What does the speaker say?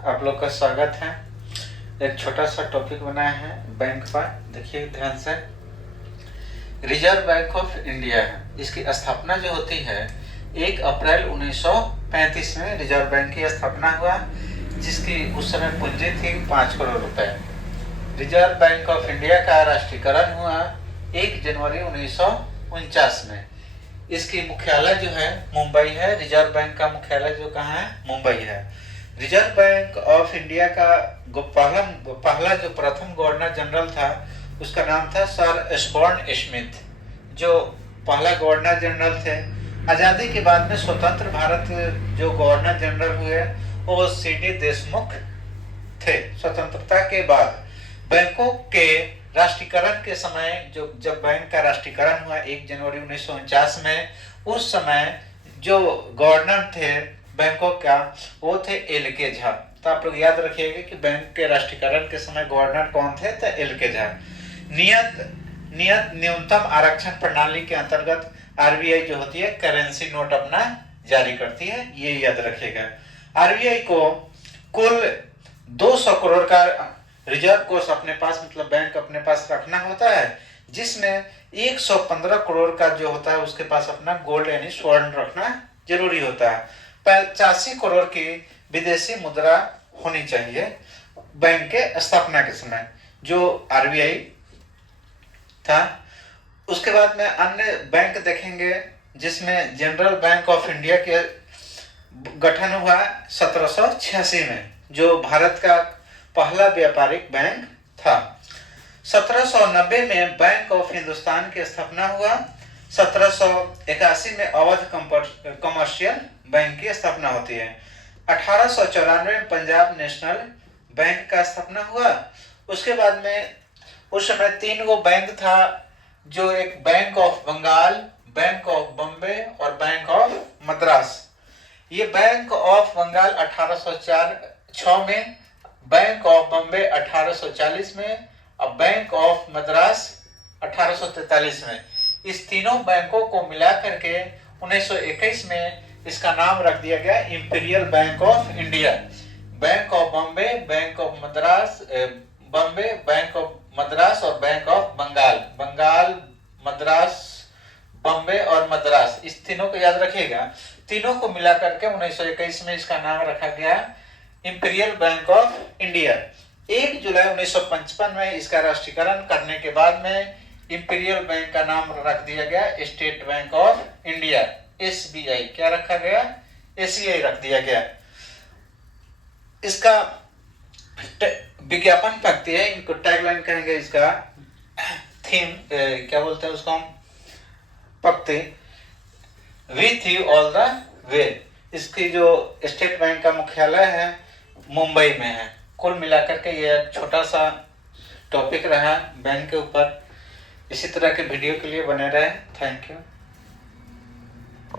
आप लोग का स्वागत है। एक छोटा सा टॉपिक बनाया है बैंक पर, देखिए ध्यान से। रिजर्व बैंक ऑफ इंडिया है, इसकी स्थापना जो होती है 1 अप्रैल 1935 में रिजर्व बैंक की स्थापना हुआ, जिसकी उस समय पूंजी थी 5 करोड़ रुपए। रिजर्व बैंक ऑफ इंडिया का राष्ट्रीयकरण हुआ 1 जनवरी 1949 में। इसकी मुख्यालय जो है मुंबई है। रिजर्व बैंक का मुख्यालय जो कहाँ है, मुंबई है। रिजर्व बैंक ऑफ इंडिया का पहला जो प्रथम गवर्नर जनरल था उसका नाम था सर एस्बॉर्न स्मिथ, जो पहला गवर्नर जनरल थे। आज़ादी के बाद में स्वतंत्र भारत जो गवर्नर जनरल हुए वो सीडी देशमुख थे। स्वतंत्रता के बाद बैंकों के राष्ट्रीयकरण के समय जब बैंक का राष्ट्रीयकरण हुआ 1 जनवरी 1949 में, उस समय जो गवर्नर थे बैंकों का वो थे एल के झा। तो आप लोग याद रखिएगा कि बैंक के राष्ट्रीयकरण के समय गवर्नर कौन थे, तो एल के झा। नियत न्यूनतम आरक्षण प्रणाली के अंतर्गत आरबीआई जो होती है करेंसी नोट अपना जारी करती है, ये याद रखिएगा। आरबीआई को कुल 200 करोड़ का रिजर्व कोष अपने पास, मतलब बैंक अपने पास रखना होता है, जिसमें 115 करोड़ का जो होता है उसके पास अपना गोल्ड यानी स्वर्ण रखना जरूरी होता है। 85 करोड़ की विदेशी मुद्रा होनी चाहिए बैंक के स्थापना के समय, जो आरबीआई था। उसके बाद में अन्य बैंक देखेंगे, जिसमें जनरल बैंक ऑफ इंडिया के गठन हुआ 1786 में, जो भारत का पहला व्यापारिक बैंक था। 1790 में बैंक ऑफ हिंदुस्तान की स्थापना हुआ। 1781 में अवध कमर्शियल बैंक की स्थापना होती है। 1894 में पंजाब नेशनल बैंक का स्थापना हुआ। उसके बाद में उस समय 3 गो बैंक था, जो एक bank of Bengal, bank of Bombay और बैंक ऑफ मद्रास। ये बैंक ऑफ बंगाल 1806 में, बैंक ऑफ बॉम्बे 1840 में और बैंक ऑफ मद्रास 1843 में। इस तीनों बैंकों को मिला करके 1921 में इसका नाम रख दिया गया imperial bank of India. Bank of Bombay, bank of Madras, Bombay, bank of Madras और बैंक ऑफ बंगाल, मद्रास, बॉम्बे और मद्रास, इस तीनों को याद रखिएगा। तीनों को मिला करके 1921 में इसका नाम रखा गया इंपीरियल बैंक ऑफ इंडिया। 1 जुलाई 1955 में इसका राष्ट्रीयकरण करने के बाद में इंपीरियल बैंक का नाम रख दिया गया state bank of India, SBI. क्या रखा गया, एसबीआई रख दिया गया। इसका विज्ञापन पक्ति है, इनको टैगलाइन कहेंगे, इसका थीम क्या बोलते हैं उसको हम, पक्ति, with you all the way. इसकी जो स्टेट बैंक का मुख्यालय है मुंबई में है। कुल मिलाकर के ये छोटा सा टॉपिक रहा बैंक के ऊपर। इसी तरह के वीडियो के लिए बने रहे। Thank you.